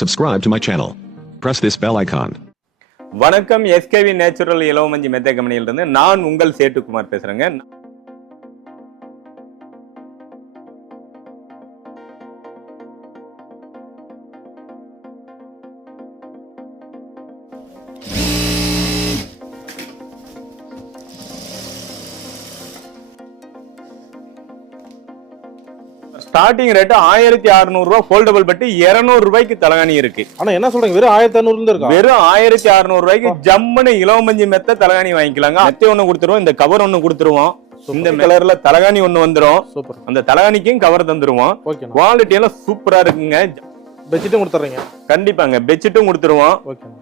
Subscribe to my channel. Press this bell icon. வணக்கம் SKV natural இளவமஞ்சி மெத்தை கம்பெனியிலிருந்து நான் உங்கள் சேட்டுக்குமார் பேசுறேங்க ஸ்டார்டிங் ரேட் ஆயிரத்தி அறுநூறு ரூபாய் ஃபோல்டபுள் பட்டு இருநூறு ரூபாய்க்கு தலகாணி இருக்கு. ஆனா என்ன சொல்றீங்க? வெறும் ஆயிரத்தி இருந்து இருக்கா? வெறும் ஆயிரத்தி அறுநூறு ரூபாய்க்கு ஜம்முன்னு இளவமஞ்சி மெத்த தலகாணி வாங்கிக்கலாங்க. மெத்தை ஒண்ணு கொடுத்துருவோம் இந்த கவர் ஒண்ணு கொடுத்துருவோம். இந்த கலர்ல தலகாணி ஒண்ணு வந்துரும். சூப்பர். அந்த தலகாணிக்கும் கவர் தந்துருவோம். குவாலிட்டி எல்லாம் சூப்பரா இருக்குங்க. பெட்ஷீட்டும் கொடுத்துறீங்க கண்டிப்பாங்க பெட்ஷீட்டும் கொடுத்துருவோம். ஓகேண்ணா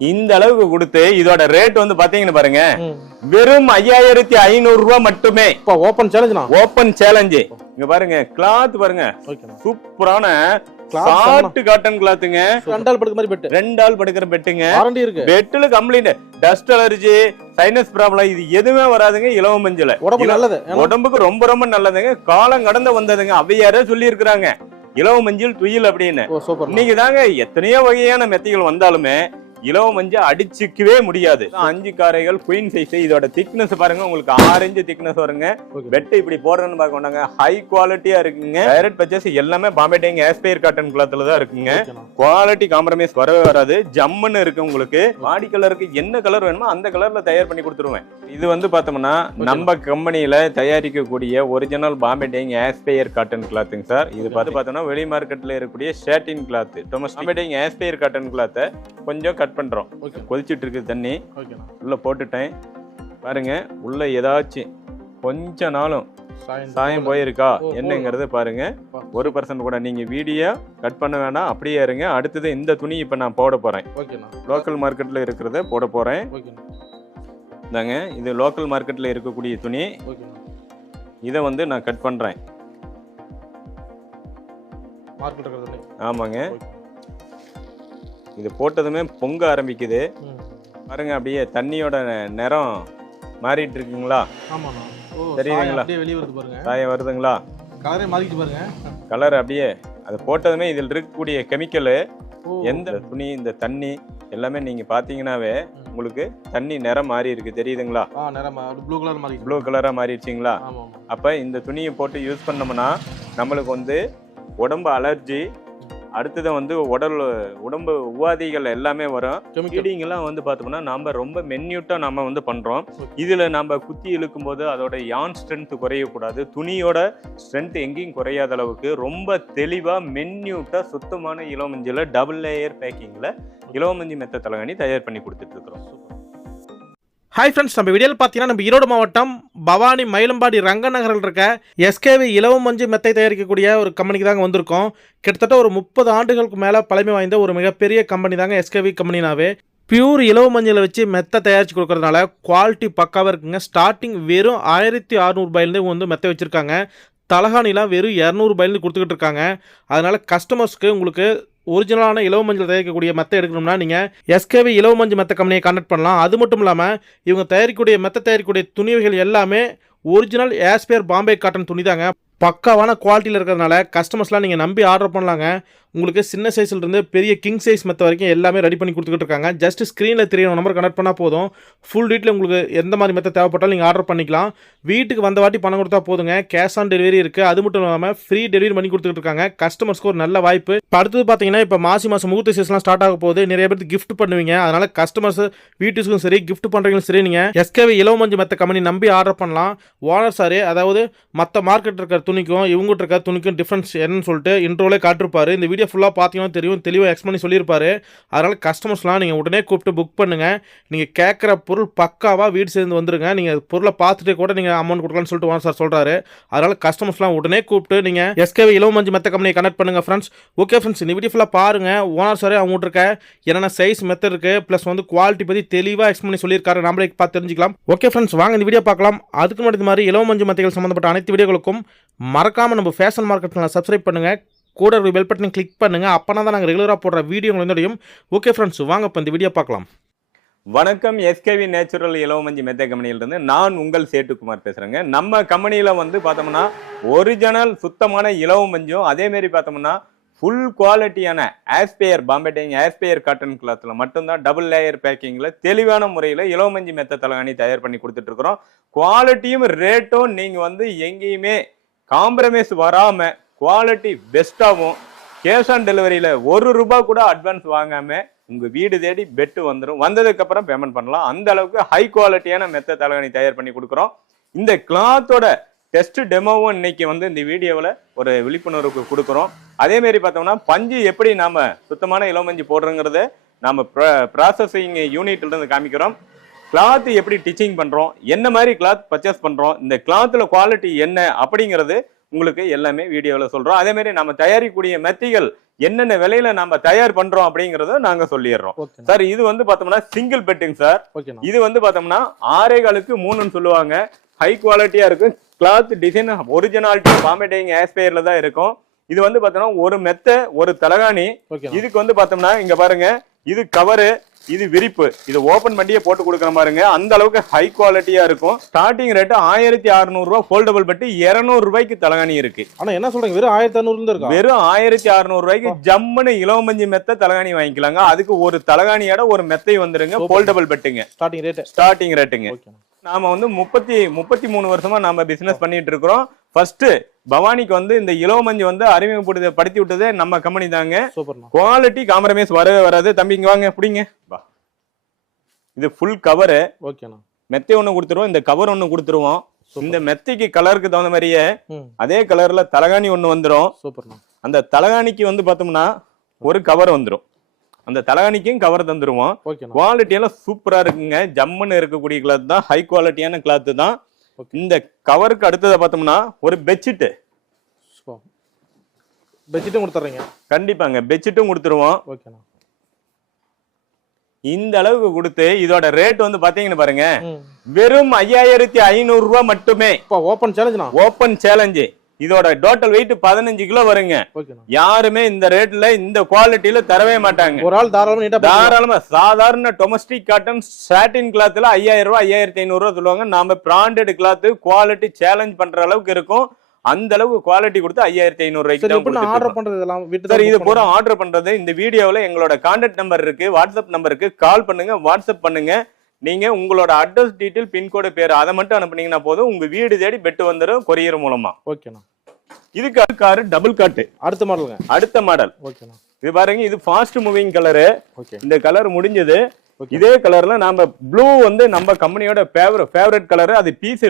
இந்த அளவுக்கு கொடுத்து இதோட ரேட் வந்து பாத்தீங்கன்னு பாருங்க. வெறும் ஐயாயிரத்தி ஐநூறு ரூபாய் மட்டுமே. இப்போ ஓப்பன் சேலஞ்சுண்ணா ஓபன் சேலஞ்சு இங்க பாருங்க கிளாத் பாருங்க. சூப்பரான சாஃப்ட் காட்டன் கிளாத்துங்க ரெண்டு ஆள் படுக்க மாதிரி பெட்டு ரெண்டு ஆள் படுக்கிற பெட்டுங்க வாரண்டி இருக்கு. பெட்டுல complaint dust allergy sinus problem இது எதுவுமே வராதுங்க இலவ மஞ்சள். உடம்பு நல்லது. உடம்புக்கு ரொம்ப ரொம்ப நல்லதுங்க. காலம் கடந்து வந்ததுங்க. அவையாரே சொல்லி இருக்கிறாங்க இலவ மஞ்சள் துயில் அப்படின்னு. இன்னைக்கு தாங்க எத்தனையோ வகையான மெத்தைகள் வந்தாலுமே இலவ மஞ்சள் அடிச்சுக்கவே முடியாது. அஞ்சு காரைகள் குயின் சைஸ் இதோட திக்னஸ் பாருங்க உங்களுக்கு இன்ச்சு திக்னஸ் வருங்க. பெட் இப்படி போடுறேன்னு பார்க்க மாட்டாங்க. ஹை குவாலிட்டியா இருக்குங்க. டைரக்ட் பர்ச்சேஸ் எல்லாமே பாம்பே டைங் ஆஸ்பயர் காட்டன் கிளாத்ல தான் இருக்குங்க. குவாலிட்டி காம்ப்ரமைஸ் வரவே வராது. ஜம்முன்னு இருக்கு உங்களுக்கு. பாடி கலருக்கு என்ன கலர் வேணுமோ அந்த கலர்ல தயார் பண்ணி கொடுத்துருவேன். இது வந்து பார்த்தோம்னா நம்ம கம்பெனியில தயாரிக்கக்கூடிய original Bombay Dyeing Aspire cotton கிளாத்துங்க sir இது பார்த்து பார்த்தோம்னா வெளி மார்க்கெட்ல இருக்கக்கூடிய satin cloth Bombay Dyeing Aspire cotton கிளாத்தை கொஞ்சம் கட் பண்றோம். ஓகே கொதிச்சிட்டு இருக்கு தண்ணி உள்ள போட்டுட்டேன். பாருங்க உள்ள ஏதாச்சும் கொஞ்ச நாளும் சாயம் போயிருக்கா? என்னங்கிறது பாருங்க. ஒரு பர்சன்ட் கூட நீங்க வீடியோ கட் பண்ண வேணாம் அப்படியே இருங்க. அடுத்தது இந்த துணி இப்ப நான் போட போறேன். லோக்கல் மார்க்கெட்ல இருக்கிறத போட போறேன். இந்தாங்க இது லோக்கல் மார்க்கெட்ல இருக்கக்கூடிய துணி. இதை வந்து நான் கட் பண்றேன். ஆமாங்க. இது போட்டதுமே பொங்க ஆரம்பிக்குது. பாருங்க அப்படியே தண்ணியோட நிறம் மாறிட்டு இருக்குங்களா தெரியுதுங்களா? சாயம் வருதுங்களா? கலரே மாறிக்கிட்டு பாருங்க. கலர் அப்படியே அது போட்டதுமே இதில் இருக்கக்கூடிய கெமிக்கலு எந்த துணி இந்த தண்ணி எல்லாமே நீங்க பாத்தீங்கன்னாவே உங்களுக்கு தண்ணி நிறம் மாறி இருக்கு. தெரியுதுங்களா? ப்ளூ கலர் மாறி ப்ளூ கலரா மாறிடுச்சிங்களா? அப்ப இந்த துணியை போட்டு யூஸ் பண்ணோம்னா நம்மளுக்கு வந்து உடம்பு அலர்ஜி அடுத்தது வந்து உடல் உடம்பு உபாதைகள் எல்லாமே வரும். கெமிக்கல். ஃபீடிங் எல்லாம் வந்து பார்த்தோம்னா நம்ம ரொம்ப மென்யூட்டா நம்ம வந்து Okay. இதுல நம்ம குத்தி இழுக்கும் போது அதோட யான் ஸ்ட்ரென்த் குறையக்கூடாது. துணியோட ஸ்ட்ரென்த் எங்கேயும் குறையாத அளவுக்கு ரொம்ப தெளிவா மென்யூட்டா சுத்தமான இளவமஞ்சில டபுள் லேயர் பேக்கிங்ல இளவமஞ்சி மெத்த தலகாணி தயார் பண்ணி கொடுத்துட்டு இருக்கிறோம். ஹாய் ஃப்ரெண்ட்ஸ் நம்ம வீடியோவில் பார்த்தீங்கன்னா நம்ம ஈரோடு மாவட்டம் பவானி மயிலம்பாடி ரங்கநகரில் இருக்க எஸ்கேவி இலவம் மஞ்சு மெத்தை தயாரிக்கக்கூடிய ஒரு கம்பெனிக்கு தாங்க வந்திருக்கோம். கிட்டத்தட்ட ஒரு முப்பது ஆண்டுகளுக்கு மேலே பழமை வாய்ந்த ஒரு மிகப்பெரிய கம்பெனி தாங்க எஸ்கேவி கம்பெனினாவே பியூர் இலவு மஞ்சளை வச்சு மெத்தை தயாரித்து கொடுக்கறதுனால குவாலிட்டி பக்காவாக இருக்குங்க. ஸ்டார்டிங் வெறும் ஆயிரத்தி அறநூறுபாயிலேருந்து இவங்க வந்து மெத்தை வச்சுருக்காங்க. தலகாணிலாம் வெறும் இரநூறுபாயிலேருந்து கொடுத்துக்கிட்டு இருக்காங்க. அதனால் கஸ்டமர்ஸ்க்கு உங்களுக்கு ஒரிஜினலான இலவ மஞ்சள் தயாரிக்கக்கூடிய மெத்தை எடுக்கணும்னா நீங்கள் எஸ்கேவி இலவ மஞ்சள் மெத்த கம்பெனியை கான்டாக்ட் பண்ணலாம். அது மட்டும் இல்லாமல் இவங்க தயாரிக்கக்கூடிய மெத்த தயாரிக்கக்கூடிய துணிகள் எல்லாமே ஒரிஜினல் ஏஸ்பியர் பாம்பே காட்டன் துணி தாங்க. பக்காவான குவாலிட்டியில் இருக்கிறதுனால கஸ்டமர்ஸ்லாம் நீங்கள் நம்பி ஆர்டர் பண்ணலாங்க. உங்களுக்கு சின்ன சைஸ்லேருந்து பெரிய கிங் சைஸ் மெத்த வரைக்கும் எல்லாமே ரெடி பண்ணி கொடுத்துக்கிட்டு இருக்காங்க. ஜஸ்ட் ஸ்க்ரீனில் தெரியும் நம்பர் கனெக்ட் பண்ணால் போதும். ஃபுல் டீட்டில் உங்களுக்கு எந்த மாதிரி மெத்த தேவைப்பட்டாலும் நீங்கள் ஆர்டர் பண்ணிக்கலாம். வீட்டுக்கு வந்த வாட்டி பணம் கொடுத்தா போதுங்க. கேஷ் ஆன் டெலிவரி இருக்குது அது மட்டும் இல்லாமல் ஃப்ரீ டெலிவரி பண்ணி கொடுத்துட்டு இருக்காங்க. கஸ்டமர்ஸ்க்கு ஒரு நல்ல வாய்ப்பு. இப்போ அடுத்தது பார்த்தீங்கன்னா இப்போ மாசி மாதம் முகூர்த்த சீசன்லாம் ஸ்டார்ட் ஆக போகுது. நிறைய பேருக்கு கிஃப்ட் பண்ணுவீங்க. அதனால் கஸ்டமர்ஸ் வீட்டுக்கும் சரி கிஃப்ட் பண்ணுறீங்களும் சரி நீங்கள் எஸ்கேவி இலவமஞ்சு மெத்த கம்பெனி நம்பி ஆர்டர் பண்ணலாம். ஓனர் சார் அதாவது மற்ற மார்க்கெட் இருக்கிற துணிக்கும் இவங்ககிட்ட இருக்க துணிக்கும் டிஃப்ரென்ஸ் என்னன்னு சொல்லிட்டு இன்ட்ரோலே காட்டிருப்பாரு. இந்த வீடியோ ஃபுல்லாக பார்த்தீங்கன்னா தெரியும். தெளிவாக எக்ஸ் பண்ணி சொல்லியிருப்பாரு. அதனால் கஸ்டமர்ஸ்லாம் நீங்கள் உடனே கூப்பிட்டு புக் பண்ணுங்கள் நீங்கள் கேட்குற பொருள் பக்காவாக வீடு சேர்ந்து வந்துருங்க. நீங்கள் பொருளை பார்த்துட்டு கூட நீங்கள் அமௌண்ட் கொடுக்கலாம்னு சொல்லிட்டு வாங்க சார் சொல்கிறாரு அதனால் கஸ்டமர்ஸ்லாம் உடனே கூப்பிட்டு நீங்கள் எஸ்கேவி இலவமஞ்சு மெத்த கம்பெனியை கனெக்ட் பண்ணுங்கள் ஃப்ரெண்ட்ஸ் ஓகே ஃப்ரெண்ட்ஸ் இந்த வீடியோ ஃபுல்லாக பாருங்கள் ஓனர் சார் அவங்ககிட்ட இருக்க என்னென்ன சைஸ் மெத்தட் இருக்குது ப்ளஸ் வந்து குவாலிட்டி பற்றி தெளிவாக எக்ஸ் பண்ணி சொல்லியிருக்காரு. நம்மளே பார்த்து தெரிஞ்சுக்கலாம். ஓகே ஃப்ரெண்ட்ஸ் வாங்க இந்த வீடியோ பார்க்கலாம். அதுக்கு முன்னாடி இந்த மாதிரி இலவமஞ்சு மத்தைகள் சம்மந்தப்பட்ட அனைத்து வீடியோகளுக்கும் மறக்காமல் நம்ம ஃபேஷன் மார்க்கெட்டில் சப்ஸ்கிரைப் பண்ணுங்கள் கூட ஒரு பெல் பட்டனை கிளிக் பண்ணுங்கள் அப்போனா தான் நாங்கள் ரெகுலராக போடுற வீடியோ வந்து ஓகே ஃப்ரெண்ட்ஸ் வாங்க இப்போ இந்த வீடியோ பார்க்கலாம். வணக்கம். எஸ்கேவி நேச்சுரல் இளவமஞ்சி மெத்தை கம்பெனியிலிருந்து நான் உங்கள் சேட்டுக்குமார் பேசுகிறேங்க நம்ம கம்பெனியில் வந்து பார்த்தோம்னா ஒரிஜினல் சுத்தமான இளவமஞ்சும் மஞ்சும் பார்த்தோம்னா ஃபுல் குவாலிட்டியான aspire Bombay dyeing aspire cotton கிளாத்தில் மட்டும்தான் டபுள் லேயர் பேக்கிங்கில் தெளிவான முறையில் இளவமஞ்சி மெத்த தலகாணி தயார் பண்ணி கொடுத்துட்ருக்குறோம் குவாலிட்டியும் ரேட்டும் நீங்கள் வந்து எங்கேயுமே காம்ப்ரமைஸ் வராமல் குவாலிட்டி பெஸ்ட்டாகவும் கேஷ் ஆன் டெலிவரியில் ஒரு ரூபா கூட அட்வான்ஸ் வாங்காமல் உங்கள் வீடு தேடி பெட்டு வந்துடும் வந்ததுக்கப்புறம் பேமெண்ட் பண்ணலாம். அந்த அளவுக்கு ஹை குவாலிட்டியான மெத்த தலகாணி தயார் பண்ணி கொடுக்குறோம். இந்த கிளாத்தோட டெஸ்ட் டெமோவும் இன்னைக்கு வந்து இந்த வீடியோவில் ஒரு விழிப்புணர்வுக்கு கொடுக்குறோம். அதேமாரி பார்த்தோம்னா பஞ்சு எப்படி நாம் சுத்தமான இளமஞ்சு போடுறோங்கிறத ப்ரா ப்ராசஸிங் யூனிட்லேருந்து காமிக்கிறோம். கிளாத் எப்படி டிச்சிங் பண்றோம் என்ன மாதிரி கிளாத் பர்ச்சேஸ் பண்றோம் இந்த கிளாத்ல குவாலிட்டி என்ன அப்படிங்கிறது உங்களுக்கு எல்லாமே வீடியோவில் சொல்றோம். அதே மாதிரி நம்ம தயாரிக்கக்கூடிய மெத்திகள் என்னென்ன விலையில நம்ம தயார் பண்றோம் அப்படிங்கறத நாங்க சொல்லிடுறோம். சார் இது வந்து பார்த்தோம்னா சிங்கிள் பெட்டிங் சார். இது வந்து பார்த்தோம்னா ஆறே காலுக்கு மூணுன்னு சொல்லுவாங்க. ஹை குவாலிட்டியா இருக்கும். Cloth design originality Bombay Dyeing ஆஸ்பயர்ல தான் இருக்கும். இது வந்து பார்த்தோம்னா ஒரு மெத்த ஒரு தலகாணி. இதுக்கு வந்து பார்த்தோம்னா இங்க பாருங்க இது கவரு இது விரிப்பு. இது ஓபன் பண்ணியே போட்டு கொடுக்குற பாருங்க அந்த அளவுக்கு ஹை குவாலிட்டியா இருக்கும். ஸ்டார்டிங் ரேட் ஆயிரத்தி அறுநூறு ரூபா ஃபோல்டபுள் பட்டி இருநூறு ரூபாய்க்கு தலகாணி இருக்கு. ஆனா என்ன சொல்றீங்க? வெறும் ஆயிரத்தி இருந்து இருக்கா? வெறும் ஆயிரத்தி அறுநூறு ரூபாய்க்கு ஜம்முன்னு இளவமஞ்சி மெத்த தலகாணி வாங்கிக்கலாங்க. அதுக்கு ஒரு தலகாணியோட ஒரு மெத்தை வந்துருங்க. ஃபோல்டபுள் பெட்டுங்க. ஸ்டார்டிங் ரேட் ஸ்டார்டிங் ரேட்டுங்க நாம வந்து முப்பத்தி முப்பத்தி மூணு வருஷமா நாம பிசினஸ் பண்ணிட்டு இருக்கிறோம். ஃபர்ஸ்ட் பவானிக்கு வந்து இந்த இளவமஞ்சி வந்து அறிமுகப்படுத்த படுத்தி விட்டதே நம்ம கம்பெனி தாங்க. குவாலிட்டி காம்ப்ரமைஸ் வரவே வராது. தம்பி இங்க வாங்க பிடிங்க. வா. இது ஃபுல் கவரு ஓகேண்ணா. மெத்தை ஒண்ணு கொடுத்துருவோம். இந்த கவர் ஒண்ணு கொடுத்துருவோம். இந்த மெத்தைக்கு கலருக்கு தகுந்த மாதிரியே அதே கலர்ல தலகாணி ஒண்ணு வந்துரும். சூப்பர்ண்ணா. அந்த தலகாணிக்கு வந்து பார்த்தோம்னா ஒரு கவர் வந்துரும். அந்த தலகாணிக்கும் கவர் தந்துருவோம். குவாலிட்டி எல்லாம் சூப்பரா இருக்குங்க. ஜம்முன்னு இருக்கக்கூடிய கிளாத் தான். ஹை குவாலிட்டியான கிளாத் தான். இந்த கவருக்கு அடுத்ததை பார்த்தோம்னா ஒரு பெட்ஷீட் சூப்பர். பெட்ஷீட்டும் கொடுத்துட்றீங்க கண்டிப்பாங்க பெட்ஷீட்டும் கொடுத்துருவோம். ஓகேண்ணா இந்த அளவுக்கு கொடுத்து இதோட ரேட் வந்து பாத்தீங்கன்னு பாருங்க. வெறும் ஐயாயிரத்தி ஐநூறு ரூபாய் மட்டுமே. இப்போ ஓப்பன் சேலஞ்சுண்ணா ஓப்பன் சேலஞ்சு இதோட டோட்டல் வெயிட் பதினஞ்சு கிலோ வருங்க. யாருமே இந்த ரேட்ல இந்த குவாலிட்டியில தரவே மாட்டாங்க. ஒரு ஆள் தாராளமா. தாராளமா சாதாரண டொமஸ்டிக் காட்டன் சாட்டின் கிளாத்ல ஐயாயிரம் ரூபாய் ஐயாயிரத்தி ஐநூறு ரூபாய் சொல்லுவாங்க. நாம பிராண்டட் கிளாத் குவாலிட்டி சேலஞ்ச் பண்ற அளவுக்கு இருக்கும். அந்த அளவுக்கு குவாலிட்டி கொடுத்து ஐயாயிரத்தி ஐநூறு நான் ஆர்டர் ரூபாய்க்கு பண்றது சார் இது பூரா ஆர்டர் பண்றது. இந்த வீடியோவில் எங்களோட கான்டாக்ட் நம்பர் இருக்கு வாட்ஸ்அப் நம்பருக்கு கால் பண்ணுங்க வாட்ஸ்அப் பண்ணுங்க. நீங்க உங்களோட அட்ரஸ் டீட்டெயில் பின்கோடு பேர் அதை மட்டும் அனுப்புனீங்கன்னா போதும். உங்க வீடு தேடி பெட்டு வந்துடும் கொரியர் மூலமா. ஓகேண்ணா இதுக்கு காரு டபுள் காட்டு அடுத்த மாடலுங்க அடுத்த மாடல் ஓகேண்ணா இது பாருங்க இது ஃபாஸ்ட் மூவிங் கலரு இந்த கலர் முடிஞ்சது. இதே கலர்ல நாம ப்ளூ வந்து நம்ம கம்பெனியோட ஃபேவரட் கலர் அது பீஸ்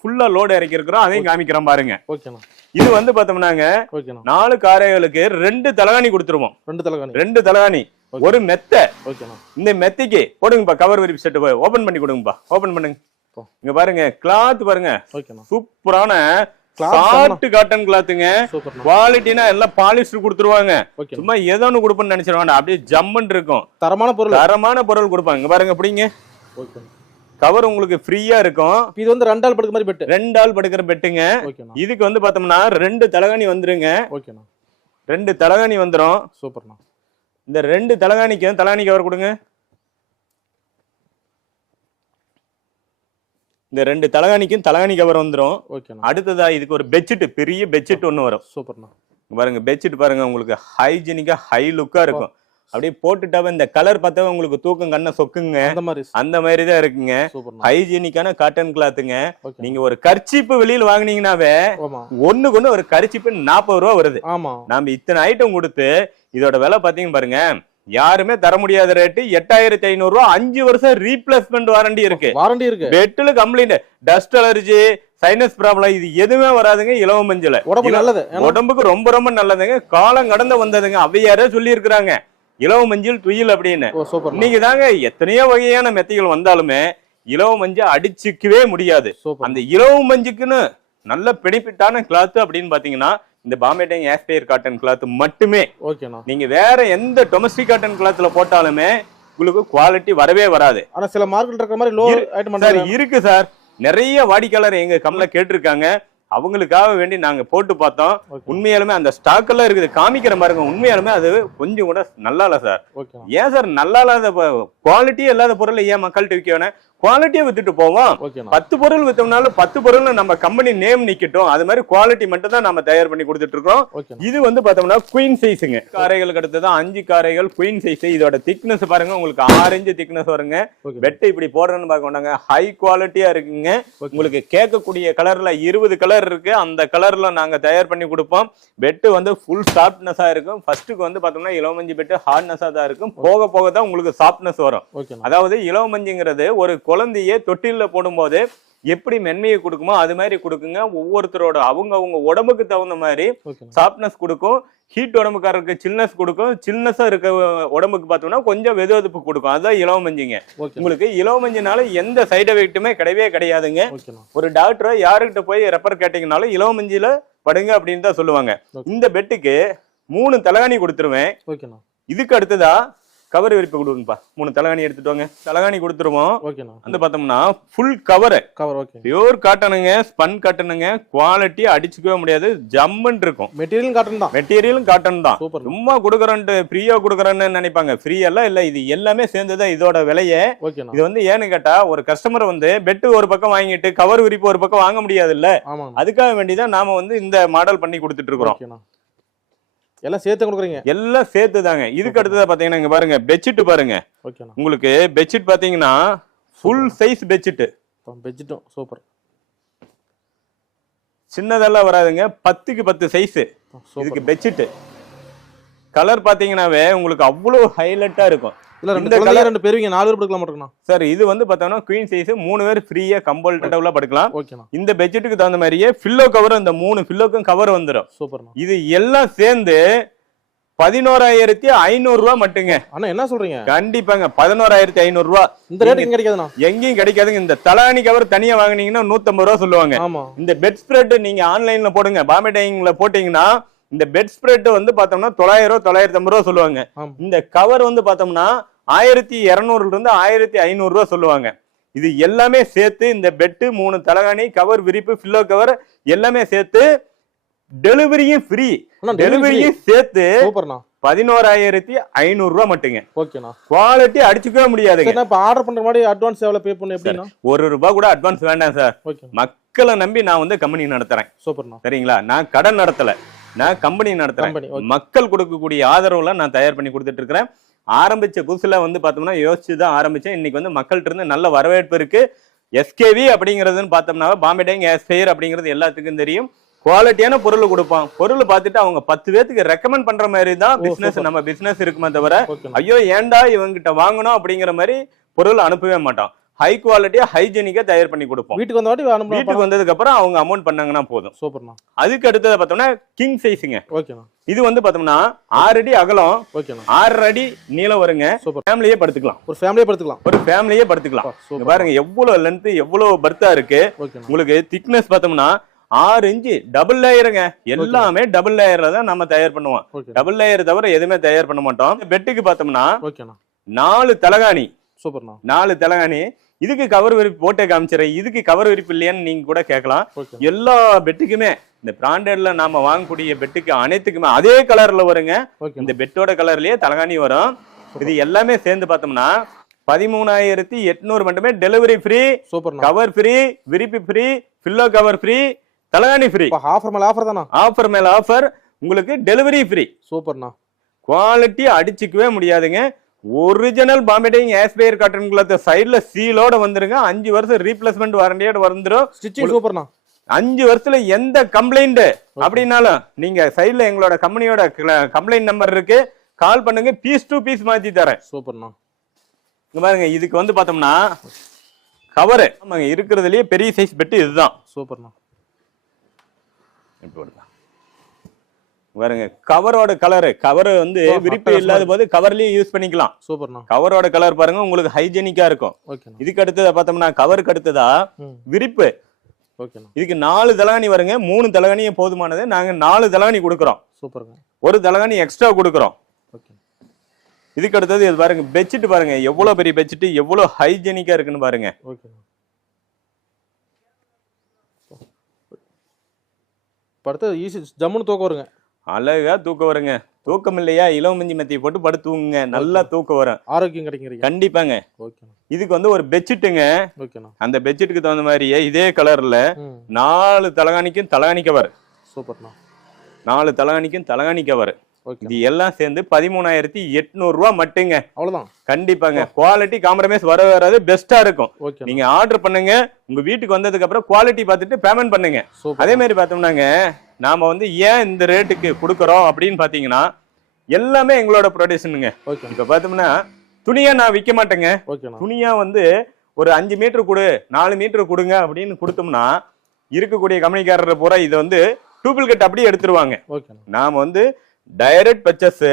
ஃபுல்லா லோடு இறக்கி இருக்கிறோம் அதையும் காமிக்கிறோம் பாருங்க. இது வந்து பார்த்தோம்னாங்க நாலு காரைகளுக்கு ரெண்டு தலகாணி கொடுத்துருவோம். ரெண்டு தலைகாணி. ரெண்டு தலகாணி. ஒரு மெத்தை. இந்த மெத்தைக்கு போடுங்கப்பா கவர் விரிப்பு செட்டு ஓபன் பண்ணி கொடுங்கப்பா. ஓபன் பண்ணுங்க. இங்க பாருங்க கிளாத் பாருங்க. சூப்பரான சாஃப்ட் காட்டன் கிளாத்துங்க குவாலிட்டினா எல்லாம் பாலிஸ்டர் கொடுத்துருவாங்க. சும்மா ஏதோ ஒன்று கொடுப்பேன்னு நினைச்சிருவாங்க அப்படியே ஜம்முன்னு இருக்கும். தரமான பொருள். தரமான பொருள் கொடுப்பாங்க. பாருங்க பிடிங்க. கவர் உங்களுக்கு ஃப்ரீயா இருக்கும். இது வந்து ரெண்டு ஆள் படுக்க மாதிரி பெட்டு ரெண்டு ஆள் படுக்கிற பெட்டுங்க இதுக்கு வந்து பார்த்தோம்னா ரெண்டு தலகாணி வந்துருங்க. ரெண்டு தலகாணி வந்துரும். சூப்பர்ண்ணா இந்த ரெண்டு தலகாணிக்கும் தலகாணி கவர் கொடுங்க. இந்த ரெண்டு தலகாணிக்கும் தலகாணி கவர் வந்துரும். ஓகேண்ணா அடுத்ததா இதுக்கு ஒரு பெட்ஷீட் பெரிய பெட்ஷீட் ஒன்று வரும். சூப்பர்ண்ணா பாருங்க பெட்ஷீட் பாருங்க உங்களுக்கு ஹைஜீனிக்கா ஹை லுக்கா இருக்கும். அப்படியே போட்டுட்டாவே இந்த கலர் பார்த்தாவே உங்களுக்கு தூக்கம் கண்ணை சொக்குங்க. அந்த மாதிரி அந்த மாதிரி தான் இருக்குங்க ஹைஜீனிக்கான காட்டன் கிளாத்துங்க நீங்க ஒரு கர்ச்சீப்பு வெளியில வாங்குனீங்கன்னாவே ஒண்ணு ஒரு கர்ச்சீப்பு நாற்பது ரூபா வருது. ஆமா. நாம இத்தனை ஐட்டம் கொடுத்து இதோட விலை பாத்தீங்க பாருங்க. யாருமே தர முடியாத ரேட்டு எட்டாயிரத்தி ஐநூறு ரூபா அஞ்சு வருஷம் ரீப்ளேஸ்மெண்ட் வாரண்டி இருக்கு. வாரண்டி இருக்கு. பெட்டுல complaint dust allergy sinus problem இது எதுவுமே வராதுங்க இலவ மஞ்சள். உடம்புக்கு ரொம்ப ரொம்ப நல்லதுங்க. காலம் கடந்து வந்ததுங்க. அவையாரே சொல்லி இருக்கிறாங்க இலவ மஞ்சள் துயில் அப்படின்னு. இன்னைக்கு தாங்க எத்தனையோ வகையான மெத்தைகள் வந்தாலுமே இலவ மஞ்சள் அடிச்சுக்கவே முடியாது. அந்த இலவ மஞ்சுக்குன்னு நல்ல பெனிஃபிட்டான கிளாத் அப்படின்னு பாத்தீங்கன்னா இந்த Bombay dyeing aspire cotton cloth மட்டுமே. நீங்க வேற எந்த டொமஸ்டிக் காட்டன் கிளாத்ல போட்டாலுமே உங்களுக்கு குவாலிட்டி வரவே வராது. ஆனா சில மார்க்கெட் இருக்கிற மாதிரி லோ சார் இருக்கு சார். நிறைய வாடிக்கையாளர் எங்க கம்மல கேட்டிருக்காங்க. அவங்களுக்காக வேண்டி நாங்க போட்டு பார்த்தோம். உண்மையாலுமே அந்த ஸ்டாக் எல்லாம் இருக்குது. காமிக்கிற பாருங்க உண்மையாலுமே அது கொஞ்சம் கூட நல்லா இல்ல சார் ஏன் சார் நல்லா இல்லாத குவாலிட்டியே இல்லாத பொருளை ஏன் மக்கள்கிட்ட விற்க வேணாம்? குவாலிட்டியை வித்துட்டு போவோம். பத்து பொருள் வித்தோம்னாலும் பத்து பொருள் நம்ம கம்பெனி நேம் நிக்கட்டும். அது மாதிரி குவாலிட்டி மட்டும் தான் நம்ம தயார் பண்ணி கொடுத்துட்டு இருக்கோம். இது வந்து பார்த்தோம்னா குயின் சைஸுங்க காரைகளுக்கு அடுத்தது அஞ்சு காரைகள் குயின் சைஸ் இதோட திக்னஸ் பாருங்க உங்களுக்கு இன்ச்சு திக்னஸ் வருங்க. ஓகே பெட் இப்படி போடுறேன்னு பார்க்க மாட்டாங்க ஹை குவாலிட்டியா இருக்குங்க. உங்களுக்கு கேட்கக்கூடிய கலர்ல இருபது கலர் இருக்கு. அந்த கலர்ல நாங்க தயார் பண்ணி கொடுப்போம். பெட்டு வந்து ஃபுல் சாஃப்ட்னஸா இருக்கும். ஃபர்ஸ்ட்டுக்கு வந்து பார்த்தோம்னா இளவமஞ்சி பெட்டு ஹார்ட்னஸா தான் இருக்கும். போக போக தான் உங்களுக்கு சாஃப்ட்னஸ் வரும். அதாவது இளவமஞ்சிங்கிறது ஒரு குழந்தைய தொட்டில்ல போடும்போது எப்படி மென்மையை கொடுக்குமோ அது மாதிரி கொடுக்குங்க. ஒவ்வொருத்தரோட அவங்க அவங்க உடம்புக்கு தகுந்த மாதிரி சாஃப்ட்னஸ் கொடுக்கும். ஹீட் உடம்புக்காரருக்கு சில்னஸ் கொடுக்கும். சில்னஸா இருக்க உடம்புக்கு பார்த்தோம்னா கொஞ்சம் வெதுவெதுப்பு கொடுக்கும். அதுதான் இளவமஞ்சிங்க ஓகேண்ணா உங்களுக்கு இளவமஞ்சினால எந்த சைடு எஃபெக்ட்டுமே கிடையவே கிடையாதுங்க. ஒரு டாக்டரை யாருக்கிட்ட போய் ரெப்பர் கேட்டீங்கனாலும் இளவமஞ்சில படுங்க அப்படின்னு தான் சொல்லுவாங்க. இந்த பெட்டுக்கு மூணு தலகாணி கொடுத்துருவேன். இதுக்கு அடுத்ததா கவர் விரிப்பு கொடுங்கப்பா மூணு தலகாணி எடுத்துட்டு வாங்க. தலகாணி கொடுத்துருவோம். ஓகேண்ணா வந்து பார்த்தோம்னா full cover cover okay pure காட்டனுங்க spun காட்டனுங்க குவாலிட்டி அடிச்சுக்கவே முடியாது. ஜம்முன்னு இருக்கும். மெட்டீரியல் காட்டன் தான். மெட்டீரியலும் காட்டன் தான். சூப்பர் சும்மா கொடுக்குறோன்ட்டு ஃப்ரீயா கொடுக்குறேன்னு நினைப்பாங்க. ஃப்ரீ எல்லாம் இல்ல இது எல்லாமே சேர்ந்துதான் இதோட விலையே. இது வந்து ஏன்னு கேட்டா ஒரு கஸ்டமர் வந்து பெட்டு ஒரு பக்கம் வாங்கிட்டு கவர் விரிப்பு ஒரு பக்கம் வாங்க முடியாது இல்ல அதுக்காக வேண்டிதான் நாம வந்து இந்த மாடல் பண்ணி கொடுத்துட்டு இருக்கிறோம். எல்லாம் சேர்த்து கொடுக்குறீங்க. எல்லாம் சேர்த்து தாங்க இதுக்கு அடுத்ததா பாத்தீங்கன்னா இங்க பாருங்க பெட்ஷீட் பாருங்க. ஓகேண்ணா உங்களுக்கு பெட்ஷீட் பாத்தீங்கன்னா ஃபுல் சைஸ் பெட்ஷீட் பெட்ஜெட்டும் சூப்பர் சின்னதெல்லாம் வராதுங்க பத்துக்கு பத்து சைஸ் இதுக்கு பெட்ஷீட் கலர் பாத்தீங்கன்னாவே உங்களுக்கு அவ்வளவு ஹைலைட்டா இருக்கும். இல்ல ரெண்டு colour- ரெண்டு பெரியவங்க நாலு பேர் படுக்கலாம் மாட்டேங்கண்ணா சார் இது வந்து பார்த்தோம்னா குயின் சைஸ் மூணு பேர் ஃப்ரீயா கம்பல்டபிளா படுக்கலாம். இந்த பெட்ஷீட்டுக்கு தகுந்த மாதிரியே ஃபில்லோ கவர் அந்த மூணு ஃபில்லோக்கும் கவர் வந்துடும் சூப்பர்ண்ணா இது எல்லாம் சேர்ந்து பதினோராயிரத்தி ஐநூறு ரூபா மட்டுங்க. அண்ணா என்ன சொல்றீங்க? கண்டிப்பாங்க பதினோராயிரத்தி ஐநூறு ரூபா. இந்த ரேட்டுக்கு கிடைக்காதுண்ணா? எங்கேயும் கிடைக்காதுங்க இந்த தலாணி கவர் தனியா வாங்குனீங்கன்னா நூத்தம்பது ரூபா சொல்லுவாங்க. இந்த பெட் ஸ்ப்ரெட் நீங்க ஆன்லைன்ல போடுங்க பாம்பே டைனிங்ல போட்டீங்கன்னா இந்த பெட் ஸ்ப்ரெட் வந்து பார்த்தோம்னா தொள்ளாயிரம் ரூபா தொள்ளாயிரத்தி ஐம்பது ரூபா சொல்லுவாங்க. இந்த கவர் வந்து பார்த்தோம்னா ஆயிரத்தி இரநூறுல இருந்து ஆயிரத்தி ஐநூறு ரூபா சொல்லுவாங்க. இது எல்லாமே சேர்த்து இந்த பெட்டு மூணு தலகாணி கவர் விரிப்பு ஃபில்லோ கவர் எல்லாமே சேர்த்து டெலிவரியும் ஃப்ரீ டெலிவரியும் சேர்த்து பதினோராயிரத்தி ஐநூறு ரூபா மட்டுங்க. ஓகேண்ணா. குவாலிட்டி அடிச்சுக்கவே முடியாதுங்க. இப்போ ஆர்டர் பண்ற மாதிரி அட்வான்ஸ் எவ்வளவு பே பண்ணு எப்படிண்ணா? ஒரு ரூபாய் கூட அட்வான்ஸ் வேண்டாம் சார். மக்களை நம்பி நான் வந்து கம்பெனி நடத்துறேன். சூப்பர்ண்ணா. சரிங்களா? நான் கடன் நடத்தல. நான் கம்பெனி நடத்துறேன். மக்கள் கொடுக்கக்கூடிய ஆதரவுல நான் தயார் பண்ணி கொடுத்துட்டு இருக்கிறேன் ஆரம்பிச்ச புதுசுல வந்து பார்த்தோம்னா யோசிச்சு தான் ஆரம்பிச்சேன். இன்னைக்கு வந்து மக்கள்கிட்ட இருந்து நல்ல வரவேற்பு இருக்கு. எஸ்கேவி அப்படிங்கிறதுன்னு பார்த்தோம்னா பாம்பே டைங் எஸ்பெயர் அப்படிங்கிறது எல்லாத்துக்கும் தெரியும். குவாலிட்டியான பொருள் கொடுப்பான். பொருள் பார்த்துட்டு அவங்க பத்து பேத்துக்கு ரெக்கமெண்ட் பண்ற மாதிரி தான் பிசினஸ். நம்ம பிசினஸ் இருக்குமே தவிர ஐயோ ஏன்டா இவங்கிட்ட வாங்கணும் அப்படிங்கிற மாதிரி பொருள் அனுப்பவே மாட்டோம் ஹை குவாலிட்டியா ஹைஜீனிக்கா தயார் பண்ணி கொடுப்போம். வீட்டுக்கு வந்த வாட்டி வீட்டுக்கு வந்ததுக்கு அப்புறம் அவங்க அமௌண்ட் பண்ணாங்கன்னா போதும். சூப்பர்ண்ணா. அதுக்கு அடுத்தது பார்த்தோம்னா கிங் சைஸுங்க ஓகேண்ணா. இது வந்து பார்த்தோம்னா ஆறு அடி அகலம் ஓகேண்ணா. ஆறு அடி நீளம் வருங்க. சூப்பர். ஃபேமிலியே படுத்துக்கலாம். ஒரு ஃபேமிலியே படுத்துக்கலாம். ஒரு ஃபேமிலியே படுத்துக்கலாம். சூப்பர் பாருங்க எவ்வளவு லென்த் எவ்வளவு பர்த்தா இருக்கு. உங்களுக்கு திக்னஸ் பார்த்தோம்னா ஆறு இன்ச்சு டபுள் லேயருங்க எல்லாமே டபுள் லேயர்ல தான் நம்ம தயார் பண்ணுவோம். டபுள் லேயர் தவிர எதுவுமே தயார் பண்ண மாட்டோம். பெட்டுக்கு பார்த்தோம்னா நாலு தலகாணி. சூப்பர்ண்ணா. நாலு தலகாணி. இதுக்கு கவர் விரிப்பு போட்டே காமிச்சிடறேன். இதுக்கு கவர் விரிப்பு இல்லையான்னு நீங்க கூட கேட்கலாம். எல்லா பெட்டுக்குமே இந்த பிராண்டட்ல நாம வாங்கக்கூடிய பெட்டுக்கு அனைத்துக்குமே அதே கலர்ல வருங்க. இந்த பெட்டோட கலர்லயே தலகாணி வரும். இது எல்லாமே சேர்ந்து பார்த்தோம்னா பதிமூணாயிரத்தி எட்நூறு மட்டுமே டெலிவரி ஃப்ரீ சூப்பர்ண்ணா கவர் ஃப்ரீ விரிப்பு ஃப்ரீ ஃபில்லோ கவர் ஃப்ரீ தலகாணி ஃப்ரீ ஆஃபர் மேல ஆஃபர் தானா? ஆஃபர் மேல ஆஃபர் உங்களுக்கு டெலிவரி ஃப்ரீ சூப்பர்ண்ணா குவாலிட்டி அடிச்சுக்கவே முடியாதுங்க. Original Bombay dyeing aspire cotton cloth சைடுல சீலோட வந்துருங்க. அஞ்சு வருஷம் ரீப்ளேஸ்மெண்ட் வாரண்டியோட வந்துரும். ஸ்டிச்சிங் சூப்பர்ண்ணா அஞ்சு வருஷத்துல எந்த கம்ப்ளைண்ட் அப்படின்னாலும் நீங்க சைடுல எங்களோட கம்பெனியோட கம்ப்ளைண்ட் நம்பர் இருக்கு. கால் பண்ணுங்க. பீஸ் டு பீஸ் மாத்தி தரேன். சூப்பர்ண்ணா இங்க பாருங்க இதுக்கு வந்து பார்த்தோம்னா கவரு ஆமாங்க இருக்கிறதுலயே பெரிய சைஸ் பெட்டு இதுதான். சூப்பர்ண்ணா இப்படி பாருங்க கவரோட கலரு கவர் வந்து விரிப்பு இல்லாத போது கவர்லயே யூஸ் பண்ணிக்கலாம். சூப்பர்ண்ணா. கவரோட கலர் பாருங்க உங்களுக்கு ஹைஜெனிக்கா இருக்கும். இதுக்கு அடுத்ததா பார்த்தோம்னா கவருக்கு அடுத்ததா விரிப்பு. இதுக்கு நாலு தலகாணி வருங்க மூணு தலகாணியே போதுமானது. நாங்க நாலு தலகாணி கொடுக்குறோம். சூப்பருங்க. ஒரு தலகாணி எக்ஸ்ட்ரா கொடுக்குறோம். ஓகே. இதுக்கு அடுத்தது இது பாருங்க பெட்ஷீட் பாருங்க எவ்வளவு பெரிய பெட்ஷீட் எவ்வளவு ஹைஜெனிக்கா இருக்குன்னு பாருங்க. ஓகேண்ணா. படுத்து ஈஸி ஜம்முன்னு தூக்கம் வருங்க. அழகா தூக்கம் வருங்க. தூக்கம் இல்லையா இளவமஞ்சி மெத்தியை போட்டு படுத்து தூங்குங்க. நல்லா தூக்கம் வரும். ஆரோக்கியம் கிடைக்கிறீங்க கண்டிப்பாங்க. இதுக்கு வந்து ஒரு பெட்ஷீட்டுங்க. அந்த பெட்ஷீட்டுக்கு தகுந்த மாதிரியே இதே கலர்ல நாலு தலகாணிக்கும் தலகாணி கவர் சூப்பர்ண்ணா. நாலு தலகாணிக்கும் தலகாணி கவர் இது எல்லாம் சேர்ந்து பதிமூணாயிரத்தி எட்நூறு ரூபா மட்டுங்க. அவ்வளோதான் கண்டிப்பாங்க. குவாலிட்டி காம்ப்ரமைஸ் வர வராது. பெஸ்டா இருக்கும். நீங்க ஆர்டர் பண்ணுங்க. உங்க வீட்டுக்கு வந்ததுக்கு அப்புறம் குவாலிட்டி பார்த்துட்டு பேமெண்ட் பண்ணுங்க. அதே மாதிரி பார்த்தோம்னாங்க. நாம வந்து ஏன் இந்த ரேட்டுக்கு கொடுக்குறோம் அப்படின்னு பாத்தீங்கன்னா எல்லாமே எங்களோட ப்ரொடக்ஷனுங்க ஓகே இப்ப பார்த்தோம்னா துணியா நான் விற்க மாட்டேங்க. ஓகேண்ணா துணியா வந்து ஒரு அஞ்சு மீட்டர் கொடு நாலு மீட்டர் கொடுங்க அப்படின்னு கொடுத்தோம்னா இருக்கக்கூடிய கம்பெனிக்காரர் பூரா இதை வந்து டூப்ளிகேட் அப்படியே எடுத்துருவாங்க. நாம வந்து டைரக்ட் பர்ச்சஸ்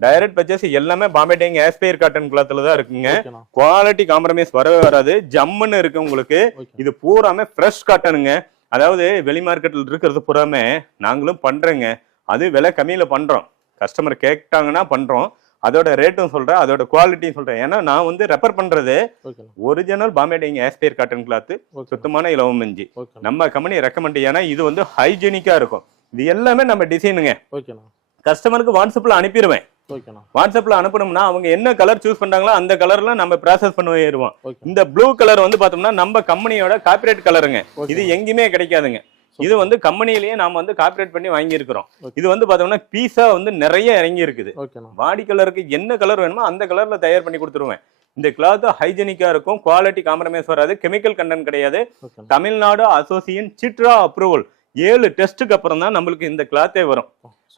டைரக்ட் பர்ச்சஸ் எல்லாமே பாம்பே டேங் ஆஸ்பயர் காட்டன் கிளாத்ல தான் இருக்குங்க. குவாலிட்டி காம்ப்ரமைஸ் வரவே வராது. ஜம்முன்னு இருக்கு உங்களுக்கு. ஓகே இது பூராமே ஃப்ரெஷ் காட்டனுங்க அதாவது வெளி மார்க்கெட்டில் இருக்கிறது பூராமே நாங்களும் பண்றோங்க. அது விலை கம்மியில பண்றோம். கஸ்டமர் கேட்டாங்கன்னா பண்றோம். அதோட ரேட்டும் சொல்றேன் அதோட குவாலிட்டியும் சொல்றேன். ஏன்னா நான் வந்து ரெஃபர் பண்றது ஓகேண்ணா original Bombay dyeing aspire cotton cloth okay சுத்தமான இலவம் மஞ்சி. நம்ம கம்பெனி ரெக்கமெண்ட் ஏன்னா இது வந்து ஹைஜீனிக்கா இருக்கும். இது எல்லாமே நம்ம டிசைனுங்க கஸ்டமருக்கு வாட்ஸ்அப்ல அனுப்பிடுவேன். வாட்ஸ்அப்ல அனுப்பணும்னா அவங்க என்ன கலர் சூஸ் பண்றாங்களோ அந்த கலர்ல நம்ம ப்ராசஸ் பண்ணுவோம் ஓகே இந்த ப்ளூ கலர் வந்து பார்த்தோம்னா நம்ம கம்பெனியோட காப்பிரைட் கலருங்க. இது எங்கேயுமே கிடைக்காதுங்க. இது வந்து கம்பெனிலேயே நாம வந்து காப்பிரைட் பண்ணி வாங்கியிருக்கிறோம். இது வந்து பார்த்தோம்னா பீஸா வந்து நிறைய இறங்கி இருக்குது பாடி கலருக்கு என்ன கலர் வேணுமோ அந்த கலர்ல தயார் பண்ணி கொடுத்துருவேன். இந்த கிளாத் ஹைஜெனிக்கா இருக்கும் குவாலிட்டி காம்ப்ரமைஸ் வராது கெமிக்கல் கண்டென்ட் கிடையாது. தமிழ்நாடு அசோசியேஷன் சிட்ரா அப்ரூவல் ஏழு டெஸ்ட்டுக்கு அப்புறம் தான் நம்மளுக்கு இந்த கிளாத்தே வரும்.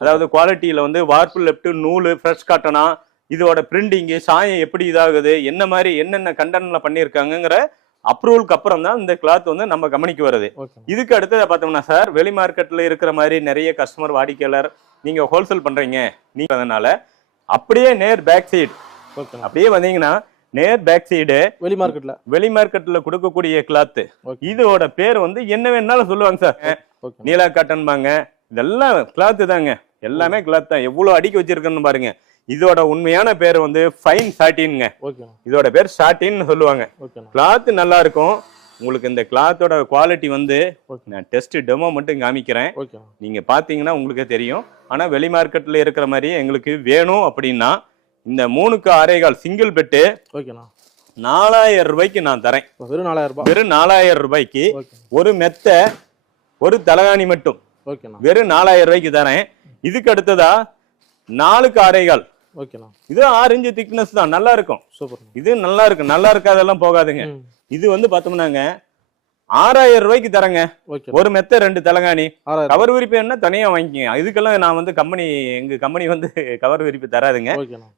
அதாவது குவாலிட்டியில வந்து வார்ப்பு லெஃப்ட் நூல் ஃப்ரெஷ் காட்டனா இதோட பிரிண்டிங்கு சாயம் எப்படி இதாகுது என்ன மாதிரி என்னென்ன கண்டென்ட்ல பண்ணியிருக்காங்கங்கிற அப்ரூவலுக்கு அப்புறம் தான் இந்த கிளாத் வந்து நம்ம கம்பெனிக்கு வருது. இதுக்கு அடுத்தது பார்த்தோம்னா சார் வெளி மார்க்கெட்ல இருக்கிற மாதிரி நிறைய கஸ்டமர் வாடிக்கையாளர் நீங்க ஹோல்சேல் பண்றீங்க. நீங்க அதனால அப்படியே நேர் பேக் சைடு அப்படியே வந்தீங்கன்னா நேர் பேக் சைடு வெளி மார்க்கெட்ல வெளி மார்க்கெட்ல கொடுக்கக்கூடிய கிளாத் இதோட பேர் வந்து என்ன வேணாலும் சொல்லுவாங்க சார். நீலா காட்டன்பாங்க இதெல்லாம் கிளாத் தாங்க. எல்லாமே கிளாத் தான். எவ்வளவு அடிக்க வச்சிருக்கேன்னு பாருங்க. இதோட உண்மையான பேர் வந்து ஃபைன் சாட்டின்ங்க இதோட பேர் சாட்டின்னு சொல்லுவாங்க. கிளாத் நல்லா இருக்கும். உங்களுக்கு இந்த கிளாத்தோட குவாலிட்டி வந்து நான் டெஸ்ட் டெமோ மட்டும் காமிக்கிறேன். நீங்க பாத்தீங்கன்னா உங்களுக்கே தெரியும். ஆனா வெளி மார்க்கெட்ல இருக்கிற மாதிரி எங்களுக்கு வேணும் அப்படின்னா இந்த மூணுக்கு அரைகால் சிங்கிள் பெட்டு ஓகேண்ணா. நாலாயிரம் ரூபாய்க்கு நான் தரேன். வெறும் நாலாயிரம் ரூபாய் வெறும் நாலாயிரம் ரூபாய்க்கு ஒரு மெத்த ஒரு தலகாணி மட்டும். வெறும் நாலாயிரம் ரூபாய்க்கு தரேன். இதுக்கு அடுத்ததா நாலுக்கு அரைகால். இது ஆறு இன்ச்சு திக்னஸ் தான் நல்லா இருக்கும். இது நல்லா இருக்கும் நல்லா இருக்காதெல்லாம் போகாதுங்க. இது வந்து பார்த்தோம்னாங்க ஆறாயிரம் ரூபாய்க்கு தரேங்க. ஒரு மெத்த ரெண்டு தலகாணி. கவர் விரிப்பு என்ன தனியா வாங்கிக்கங்க. இதுக்கெல்லாம் நான் வந்து கம்பெனி எங்க கம்பெனி வந்து கவர் விரிப்பு தராதுங்க.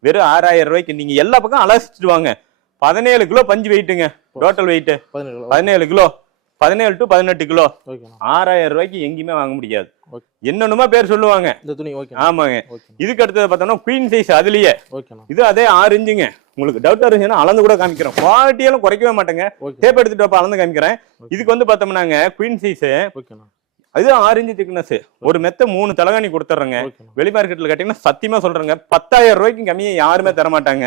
வெறும் ஆறாயிரம் ரூபாய்க்கு நீங்க எல்லா பக்கம் அலசிட்டு வாங்க. பதினேழு கிலோ பஞ்சு வெயிட்டுங்க டோட்டல் வெயிட் பதினேழு கிலோ. பதினேழு டு பதினெட்டு கிலோ. ஆறாயிரம் ரூபாய்க்கு எங்கேயுமே வாங்க முடியாது. என்னென்னமோ பேர் சொல்லுவாங்க. இந்த துணி ஓகேண்ணா ஆமாங்க. இதுக்கு அடுத்தது பார்த்தோம்னா குயின் சைஸ் அதுலயே. இது அதே ஆறு இன்ச்சுங்க. உங்களுக்கு டவுட்டா இருந்துச்சுன்னா அளந்து கூட காமிக்கிறேன் குவாலிட்டியெல்லாம் குறைக்கவே மாட்டேங்க. டேப் எடுத்துட்டு வாப்பா, அளந்து காமிக்கிறேன். இதுக்கு வந்து பார்த்தோம்னாங்க குயின் சைஸ் அது ஆறு இன்ச்சு திக்னஸ் ஒரு மெத்த மூணு தலகாணி கொடுத்துட்றேங்க. ஓகேண்ணா வெளி மார்க்கெட்ல கேட்டீங்கன்னா சத்தியமா சொல்றேங்க. பத்தாயிரம் ரூபாய்க்கு கம்மியா யாருமே தர மாட்டாங்க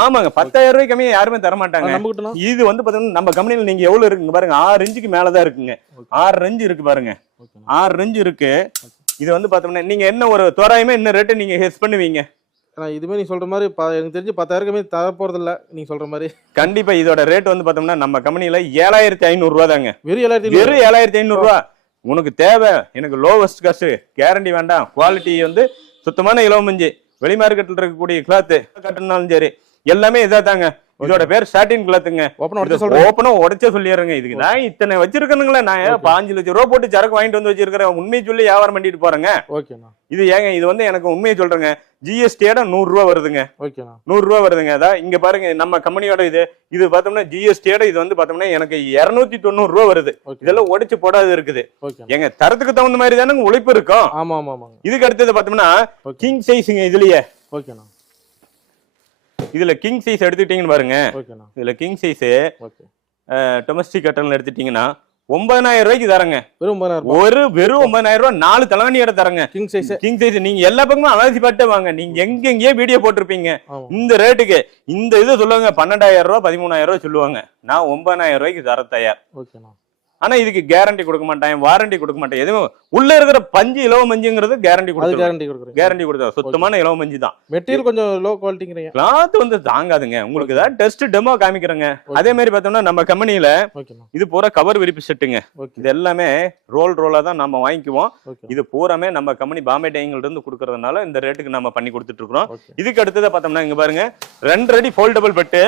ஆமாங்க. பத்தாயிரம் ரூபாய்க்கு கம்மியா யாருமே தர மாட்டாங்க இது வந்து பாத்தீங்கன்னா நம்ம கம்பெனில நீங்க எவ்வளவு இருக்குங்க பாருங்க. ஆறு இன்ச்சுக்கு மேலதான் இருக்குங்க. ஆறு இன்ச்சு இருக்கு பாருங்க. ஆறு இன்ச்சு இருக்கு. இது வந்து பார்த்தோம்னா நீங்க என்ன ஒரு தோராயமா என்ன ரேட்டு நீங்க ஹெஸ் பண்ணுவீங்க? ஆனா இதுமே நீ சொல்ற மாதிரி ப- எனக்கு தெரிஞ்சு பத்தாயிரமே தர போறது இல்ல நீங்க சொல்ற மாதிரி. கண்டிப்பா இதோட ரேட் வந்து பார்த்தோம்னா நம்ம கம்பெனில ஏழாயிரத்தி ஐநூறு ரூபா தாங்க. வெறும் ஏழாயிரத்தி. வெறும் ஏழாயிரத்தி ஐநூறு ரூபா. உனக்கு தேவை எனக்கு லோவஸ்ட் காஸ்ட் கேரண்டி வேண்டாம். குவாலிட்டி வந்து சுத்தமான இலவமஞ்சி வெளி மார்க்கெட்ல இருக்கக்கூடிய கிளாத் கட்டினாலும் சரி எல்லாமே இதா தாங்க இதோட பேர் ஸ்டார்டிங் கிளாத்துங்க ஓப்பனா உடச்சு சொல்லிடுறேங்க. இதுக்கு நான் இத்தனை வச்சிருக்கணுங்களே நான் பாஞ்சு லட்சம் ரூபா போட்டு சரக்கு வாங்கிட்டு வந்து வச்சிருக்கிறேன்? உண்மையை சொல்லி வியாபாரம் பண்ணிட்டு போறேங்க. இது ஏங்க இது வந்து எனக்கு உண்மையை சொல்றேங்க. ஜிஎஸ்டியோட நூறு ரூபா வருதுங்க. நூறு ரூபா வருதுங்க. அதான் இங்க பாருங்க நம்ம கம்பெனியோட இது இது பார்த்தோம்னா ஜிஎஸ்டியோட இது வந்து பார்த்தோம்னா எனக்கு இருநூத்தி தொண்ணூறு ரூபா வருது. இதெல்லாம் உடைச்சு போடாது இருக்குது. எங்க தரத்துக்கு தகுந்த மாதிரி தானே உழைப்பு இருக்கும். இதுக்கு அடுத்தது பார்த்தோம்னா கிங் சைஸுங்க இதுலயே. ஓகேண்ணா. இதுல கிங் சைஸ் எடுத்துக்கிட்டீங்கன்னு பாருங்க. இதுல கிங் சைஸ் டொமஸ்டிக் கட்டன்ல எடுத்துட்டீங்கன்னா ஒன்பதாயிரம் ரூபாய்க்கு தரங்க. ஒரு வெறும் ஒன்பதாயிரம் ரூபாய் நாலு தலைவணியோட தரங்க. கிங் சைஸ் கிங் சைஸ் நீங்க எல்லா பக்கமும் அலசி பாட்டு வாங்க. நீங்க எங்கெங்கேயோ வீடியோ போட்டிருப்பீங்க. இந்த ரேட்டுக்கு இந்த இது சொல்லுவாங்க பன்னெண்டாயிரம் ரூபாய் பதிமூணாயிரம் ரூபாய் சொல்லுவாங்க. நான் ஒன்பதாயிரம் ரூபாய்க்கு தர தயார். ஆனா இதுக்கு கேரண்டி கொடுக்க மாட்டான் வாரண்டி கொடுக்க மாட்டேன். எதுவும் உள்ள இருக்கிற பஞ்சு இலவ மஞ்சுங்கிறது கேரண்டி கொடுத்து கேரண்டி கொடுக்குறீங்க. கேரண்டி கொடுத்தா சுத்தமான இலவ மஞ்சு தான். மெட்டீரியல் கொஞ்சம் லோ குவாலிட்டிங்கிறீங்க கிளாத் வந்து தாங்காதுங்க. உங்களுக்கு தான் டெஸ்ட் டெமோ காமிக்கிறேங்க. அதே மாதிரி பார்த்தோம்னா நம்ம ஓகேண்ணா இது பூரா கவர் விரிப்பு செட்டுங்க இது எல்லாமே ரோல் ரோலா தான் நம்ம வாங்கிக்குவோம். இது பூராமே நம்ம கம்பெனி பாம்பே டைங்கில் இருந்து கொடுக்கறதுனால இந்த ரேட்டுக்கு நம்ம பண்ணி கொடுத்துட்டு இருக்கிறோம் இதுக்கு அடுத்ததை பார்த்தோம்னா இங்க பாருங்க. ரெண்டு அடி ஃபோல்டபுள் பெட்டு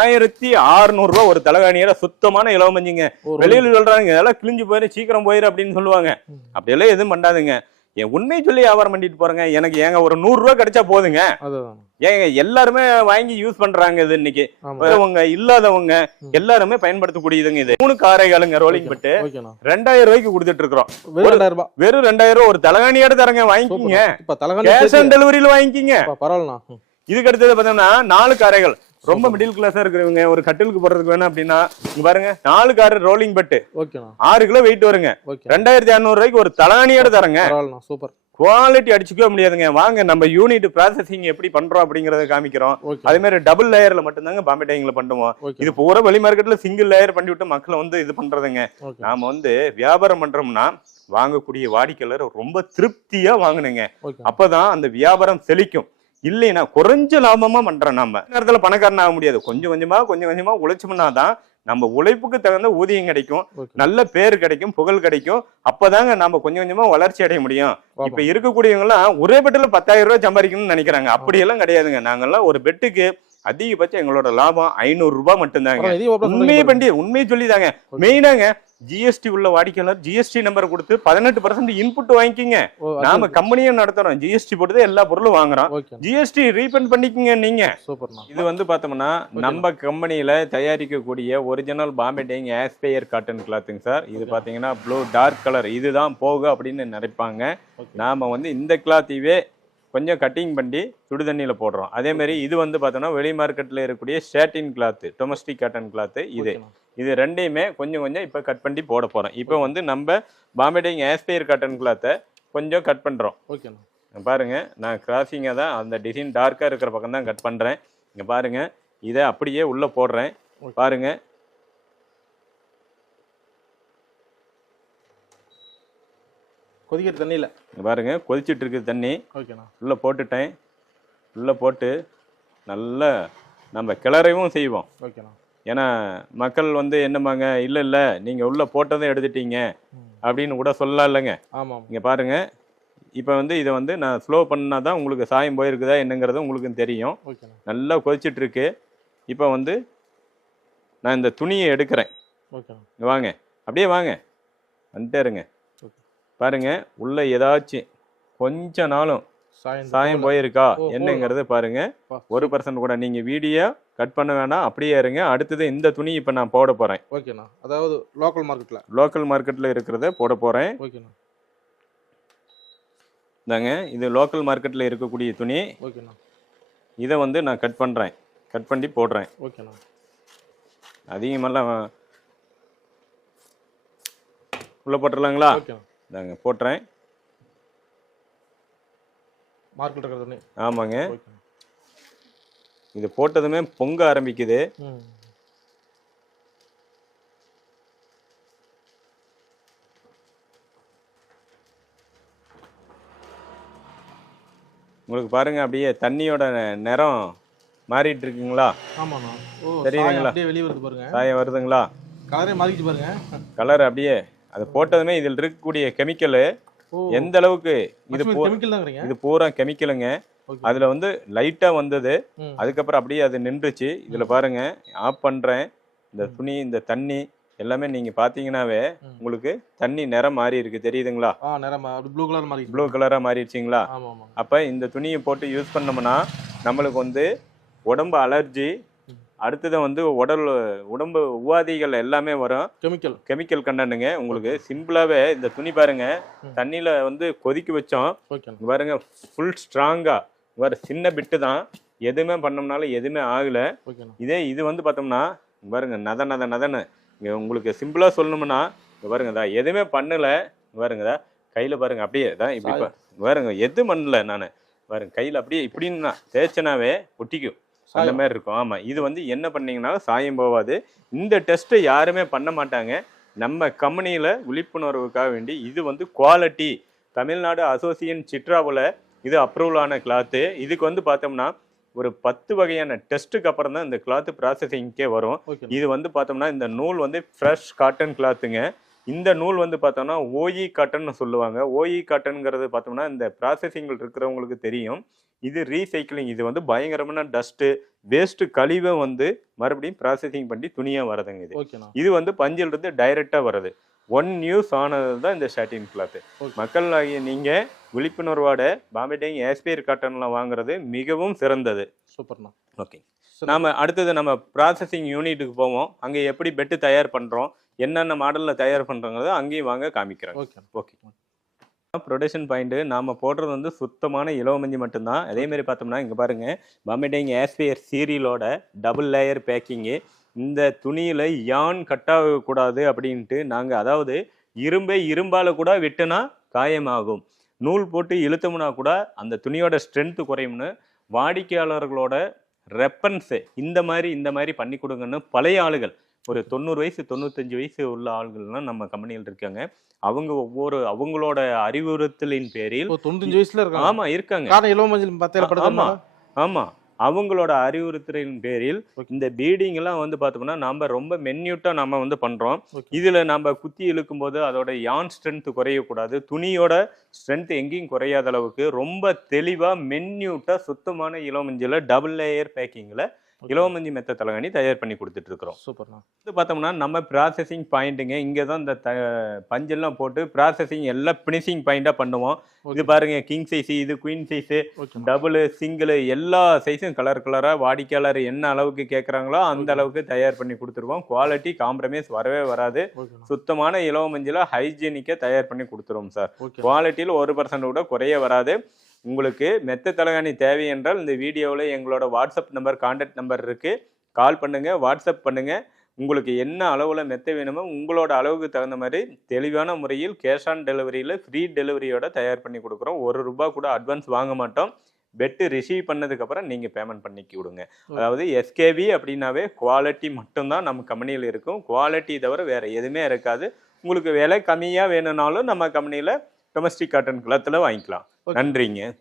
ஆயிரத்தி அறுநூறு ரூபா ஒரு தலைகாணியில சுத்தமான இலவ மஞ்சுங்க. வெளியில சொல்றாங்க இதெல்லாம் கிழிஞ்சு போயிரு சீக்கிரம் போயிரு அப்படின்னு சொல்லுவாங்க. அப்படியெல்லாம் எதுவும் பண்ணாதுங்க. என் உண்மை சொல்லி வியாபாரம் பண்ணிட்டு போறேங்க. எனக்கு ஏங்க ஒரு நூறு ரூபா கிடைச்சா போதுங்க. ஏங்க எல்லாருமே வாங்கி யூஸ் பண்றாங்க இது இன்னைக்கு. இல்லாதவங்க. எல்லாருமே பயன்படுத்தக்கூடியதுங்க இது. மூணு காரைகளுங்க ரோலிங் பட்டு ரெண்டாயிரம் ரூபாய்க்கு கொடுத்துட்டு இருக்கிறோம். வெறும் ரெண்டாயிரம் ரூபாய் ஒரு தலைகாணியோட தரங்க வாங்கிக்கிங்க. கேஷ் ஆன் டெலிவரியில வாங்கிக்கிங்க. இதுக்கு அடுத்தது பார்த்தோம்னா நாலு காரைகள். ரொம்ப மிடில் கிளாஸா இருக்கிறவங்க ஒரு கட்டிலுக்கு போடுறதுக்கு வேணும் அப்படின்னா பாருங்க நாலு காரு ரோலிங் பட்டு ஆறு கிலோ வெயிட் வருங்க. ரெண்டாயிரத்தி அறுநூறு ரூபாய்க்கு ஒரு தலைகாணியோட தரங்க. சூப்பர். குவாலிட்டி அடிச்சுக்கவே முடியாதுங்க. வாங்க நம்ம யூனிட் ப்ராசஸிங் எப்படி பண்றோம் அப்படிங்கறத காமிக்கிறோம். அதே மாதிரி டபுள் லேயர்ல மட்டும்தாங்க பாம்பே டைங்ல பண்ணுவோம். இது பூரா வெளி மார்க்கெட்ல சிங்கிள் லேயர் பண்ணி விட்டு மக்களை வந்து இது பண்றதுங்க. நாம வந்து வியாபாரம் பண்றோம்னா வாங்கக்கூடிய வாடிக்கையாளர் ரொம்ப திருப்தியா வாங்கணுங்க அப்பதான் அந்த வியாபாரம் செழிக்கும். இல்லைன்னா குறைஞ்ச லாபமா பண்றோம் நம்ம நேரத்துல பணக்காரன் ஆக முடியாது. கொஞ்சம் கொஞ்சமா கொஞ்சம் கொஞ்சமா உழைச்சோம்னா தான் நம்ம உழைப்புக்கு தகுந்த ஊதியம் கிடைக்கும். நல்ல பேர் கிடைக்கும் புகழ் கிடைக்கும். அப்பதாங்க நம்ம கொஞ்சம் கொஞ்சமா வளர்ச்சி அடைய முடியும். இப்ப இருக்கக்கூடியவங்க எல்லாம் ஒரே பெட்டில் பத்தாயிரம் ரூபாய் சம்பாதிக்கணும்னு நினைக்கிறாங்க. அப்படியெல்லாம் கிடையாதுங்க. நாங்கெல்லாம் ஒரு பெட்டுக்கு அதிகபட்சம் எங்களோட லாபம் ஐநூறு ரூபாய் மட்டும்தாங்க உண்மையை பண்டி உண்மையை சொல்லிதாங்க. மெயினாங்க ஜிஎஸ்டி உள்ள வாடிக்கையாளர் ஜிஎஸ்டி நம்பர் கொடுத்து பதினெட்டு பர்சன்ட் இன்புட் வாங்கிக்கிங்க. நாம கம்பெனியும் நடத்துறோம். ஜிஎஸ்டி போட்டு எல்லா பொருளும் வாங்குறோம். ஜிஎஸ்டி ரீஃபண்ட் பண்ணிக்கங்க நீங்க. இது வந்து பார்த்தோம்னா நம்ம கம்பெனியில தயாரிக்கக்கூடிய original Bombay dyeing aspire cotton கிளாத்துங்க sir. இது. பார்த்தீங்கன்னா ப்ளூ டார்க் கலர் இதுதான் போகும் அப்படின்னு நினைப்பாங்க. நாம வந்து இந்த கிளாத்தையே கொஞ்சம் கட்டிங் பண்ணி சுடு தண்ணியில போடுறோம். அதே மாதிரி இது வந்து பார்த்தோம்னா வெளி மார்க்கெட்ல இருக்கக்கூடிய satin cloth domestic cotton cloth இது. இது ரெண்டையுமே கொஞ்சம் கொஞ்சம் இப்போ கட் பண்ணி போட போறோம். இப்போ வந்து நம்ம பாம்பே டேங் ஆஸ்பேயர் காட்டன் கிளாத்தை கொஞ்சம் கட் பண்றோம். ஓகேண்ணா பாருங்க நான் கிராசிங்காக தான் அந்த டிசைன் டார்க்காக இருக்கிற பக்கம் தான் கட் பண்ணுறேன் இங்கே பாருங்க இதை அப்படியே உள்ளே போடுறேன். Okay. கொதிக்கிற தண்ணியில. இங்க பாருங்க கொதிச்சிட்டு இருக்குது தண்ணி. ஓகேண்ணா. உள்ளே போட்டுட்டேன். உள்ளே போட்டு நல்லா நம்ம கிளறவும் செய்வோம். ஓகேண்ணா. ஏன்னா மக்கள் வந்து என்னமாங்க இல்லை இல்லை நீங்கள் உள்ளே போட்டதும் எடுத்துட்டீங்க. அப்படின்னு கூட சொல்லலாம் இல்லைங்க. ஆமாம் இங்கே பாருங்க இப்போ வந்து இதை வந்து நான் ஸ்லோ பண்ணால் தான் உங்களுக்கு சாயம் போயிருக்குதா என்னங்கிறது உங்களுக்கு தெரியும். நல்லா கொதிச்சிட்டு இருக்கு. இப்போ வந்து நான் இந்த துணியை எடுக்கிறேன். இங்க வாங்க. அப்படியே வாங்க. வந்துட்டே இருங்க. பாருங்க உள்ள ஏதாச்சும் கொஞ்ச நாளும் சாயம் சாயம் போயிருக்கா? என்னங்கிறது பாருங்க. ஒரு பர்சன்ட் கூட நீங்க வீடியோ கட் பண்ண வேணாம் அப்படியே இருங்க. அடுத்தது இந்த துணி இப்போ நான் போட போறேன். ஓகேண்ணா. அதாவது லோக்கல் மார்க்கெட்ல லோக்கல் மார்க்கெட்ல இருக்கிறத போட போறேன். ஓகேண்ணா. இந்தாங்க இது லோக்கல் மார்க்கெட்ல இருக்கக்கூடிய துணி. ஓகேண்ணா. இதை வந்து நான் கட் பண்றேன். கட் பண்ணி போடுறேன். ஓகேண்ணா. அதிகமெல்லாம் உள்ள போட்டுடலாங்களா ஓகேண்ணா. இதாங்க போட்டுறேன். ஆமாங்க. இது போட்டதுமே பொங்க ஆரம்பிக்குது. உங்களுக்கு பாருங்க அப்படியே தண்ணியோட நிறம் மாறிட்டு இருக்குங்களா ஆமாண்ணா தெரியுதுங்களா? வெளியே வருது பாருங்க. சாயம் வருதுங்களா? கலரே மாறிக்கிச்சு பாருங்க. கலர் அப்படியே அது போட்டதுமே இதில் இருக்கக்கூடிய கெமிக்கல் எந்த அளவுக்கு இது இது பூரா கெமிக்கலுங்க. அதுல வந்து லைட்டா வந்தது. அதுக்கப்புறம் அப்படியே அது நின்றுச்சு. இதுல பாருங்க ஆஃப் பண்றேன். இந்த துணி இந்த தண்ணி எல்லாமே நீங்க பாத்தீங்கன்னாவே. உங்களுக்கு தண்ணி நிறம் மாறி இருக்கு. தெரியுதுங்களா? ப்ளூ கலர் மாறிக்கிச்சு ப்ளூ கலரா மாறிடுச்சிங்களா? அப்ப இந்த துணியை போட்டு யூஸ் பண்ணோம்னா நம்மளுக்கு வந்து உடம்பு அலர்ஜி. அடுத்தது வந்து உடல் உடம்பு உபாதைகள் எல்லாமே வரும். கெமிக்கல் கெமிக்கல் கண்டனுங்க உங்களுக்கு சிம்பிளாவே இந்த துணி பாருங்க. தண்ணியில வந்து கொதிக்க வச்சோம். பாருங்க ஃபுல் ஸ்ட்ராங்கா வேற சின்ன பிட்டு தான். எதுவுமே பண்ணோம்னாலும் எதுவுமே ஆகல. இதே இது வந்து பார்த்தோம்னா பாருங்க நத நத நதன்னு. இங்க உங்களுக்கு சிம்பிளா சொல்லணும்னா இங்க பாருங்க இதா எதுவுமே பண்ணல. இங்க பாருங்க இதா கையில பாருங்க அப்படியே தான் இப்படி பாருங்க எது பண்ணல நான். பாருங்க கையில அப்படியே இப்படின்னு தேய்ச்சனாவே ஒட்டிக்கும். அந்த. மாதிரி இருக்கும் ஆமா. இது வந்து என்ன பண்ணீங்கன்னா சாயம் போகாது இந்த டெஸ்ட்டை யாருமே பண்ண மாட்டாங்க. நம்ம கம்பெனியில் விழிப்புணர்வுக்காக வேண்டி இது வந்து குவாலிட்டி தமிழ்நாடு அசோசியேஷன் சிட்ராவில் இது அப்ரூவல் ஆன கிளாத்து இதுக்கு வந்து பார்த்தோம்னா ஒரு பத்து வகையான டெஸ்ட்டுக்கு அப்புறம் தான் இந்த கிளாத்து ப்ராசஸிங்க்கே வரும். இது வந்து பார்த்தோம்னா இந்த நூல் வந்து ஃப்ரெஷ் காட்டன் கிளாத்துங்க இந்த நூல் வந்து பார்த்தோம்னா ஓஇ காட்டன்னு சொல்லுவாங்க. ஓஇ காட்டன்ங்கிறது பார்த்தோம்னா இந்த ப்ராசஸிங்கில் இருக்கிறவங்களுக்கு தெரியும். இது ரீசைக்கிளிங் இது வந்து பயங்கரமான டஸ்ட்டு வேஸ்ட்டு கழிவை வந்து மறுபடியும் ப்ராசஸிங் பண்ணி துணியாக வரதுங்க இது. இது வந்து பஞ்சிலிருந்து டைரெக்டாக வருது ஒன் யூஸ் ஆனது தான் இந்த ஷாட்டின் கிளாத்து. மக்கள் ஆகிய நீங்கள் விழிப்புணர்வோட பாம்பே டைங் ஏஸ்பியர் காட்டன்லாம் வாங்குறது மிகவும் சிறந்தது. சூப்பர்ண்ணா ஓகே நாம அடுத்தது நம்ம ப்ராசஸிங் யூனிட்டுக்கு போவோம். அங்கே எப்படி பெட்டு தயார் பண்ணுறோம் என்னென்ன மாடலில் தயார் பண்ணுறோங்கிறத அங்கேயும் வாங்க காமிக்கிறேன். ஓகே ஓகே ப்ரொடக்ஷன் பாயிண்ட்டு நாம் போடுறது வந்து சுத்தமான இலவமஞ்சி மட்டும்தான். அதேமாரி பார்த்தோம்னா இங்கே பாருங்கள் பாம்பே டைங் ஆஸ்பியர் சீரியலோட டபுள் லேயர் பேக்கிங்கு இந்த துணியில் யான் கட்டாகக்கூடாது அப்படின்ட்டு நாங்கள் அதாவது இரும்பை இரும்பால் கூட வெட்டுனா காயமாகும். நூல் போட்டு இழுத்தோம்னா கூட அந்த துணியோட ஸ்ட்ரென்த்து குறையும்னு வாடிக்கையாளர்களோட ரெப்பன்ஸு இந்த மாதிரி இந்த மாதிரி பண்ணி கொடுங்கன்னு பழைய ஆளுகள் ஒரு தொண்ணூறு வயசு தொண்ணூத்தஞ்சு வயசு உள்ள ஆள்கள்லாம் நம்ம கம்பெனியில் இருக்காங்க. அவங்க ஒவ்வொரு அவங்களோட அறிவுறுத்தலின் பேரில் தொண்ணூத்தஞ்சு வயசுல இருக்காங்க. ஆமா இருக்காங்க. காரணம் இளவ மஞ்சள் பத்தையில ஆமா ஆமா. அவங்களோட அறிவுறுத்தலின் பேரில். இந்த பீடிங் எல்லாம் வந்து பார்த்தோம்னா நம்ம ரொம்ப மென்யூட்டா நம்ம வந்து பண்றோம். இதுல நம்ம குத்தி இழுக்கும் போது அதோட யான் ஸ்ட்ரென்த் குறையக்கூடாது. துணியோட ஸ்ட்ரென்த் எங்கேயும் குறையாத அளவுக்கு ரொம்ப தெளிவா மென்யூட்டா சுத்தமான இளமஞ்சில டபுள் லேயர் பேக்கிங்ல இளவமஞ்சி மெத்த தலகாணி தயார் பண்ணி கொடுத்துட்டு இருக்கிறோம் சூப்பர்ண்ணா. இது பார்த்தோம்னா நம்ம ப்ராசஸிங் பாயிண்ட்டுங்க இங்கே தான் இந்த த பஞ்செல்லாம் போட்டு ப்ராசஸிங் எல்லாம் ஃபினிஷிங் பாயிண்டாக பண்ணுவோம். இது. பாருங்க கிங் சைஸ் இது குயின் சைஸு டபுள் சிங்கிள் எல்லா சைஸும் கலர் கலராக வாடிக்கையாளர் என்ன அளவுக்கு கேட்குறாங்களோ அந்த அளவுக்கு தயார் பண்ணி கொடுத்துருவோம். குவாலிட்டி காம்ப்ரமைஸ் வரவே வராது. சுத்தமான இலவ மஞ்சளை ஹைஜீனிக்காக தயார் பண்ணி கொடுத்துருவோம் சார் குவாலிட்டியில் ஒரு பர்சன்ட் கூட குறைய வராது. உங்களுக்கு மெத்த தலகாணி தேவை என்றால் இந்த வீடியோவில் எங்களோட வாட்ஸ்அப் நம்பர் கான்டாக்ட் நம்பர் இருக்குது கால் பண்ணுங்க வாட்ஸ்அப் பண்ணுங்க. உங்களுக்கு என்ன அளவில் மெத்த வேணுமோ உங்களோட அளவுக்கு தகுந்த மாதிரி தெளிவான முறையில் கேஷ் ஆன் டெலிவரியில் ஃப்ரீ டெலிவரியோட தயார் பண்ணி கொடுக்குறோம். ஒரு ரூபா கூட அட்வான்ஸ் வாங்க மாட்டோம். பெட்டு ரிசீவ் பண்ணதுக்கப்புறம் நீங்கள் பேமெண்ட் பண்ணிக்கி விடுங்க. அதாவது எஸ்கேவி அப்படின்னாவே குவாலிட்டி மட்டும்தான் நம்ம கம்பெனியில் இருக்கும். குவாலிட்டி தவிர வேறு எதுவுமே இருக்காது. உங்களுக்கு விலை கம்மியாக வேணும்னாலும் நம்ம கம்பெனியில் டொமஸ்டிக் காட்டன் குளத்தில் வாங்கிக்கலாம். நன்றிங்க.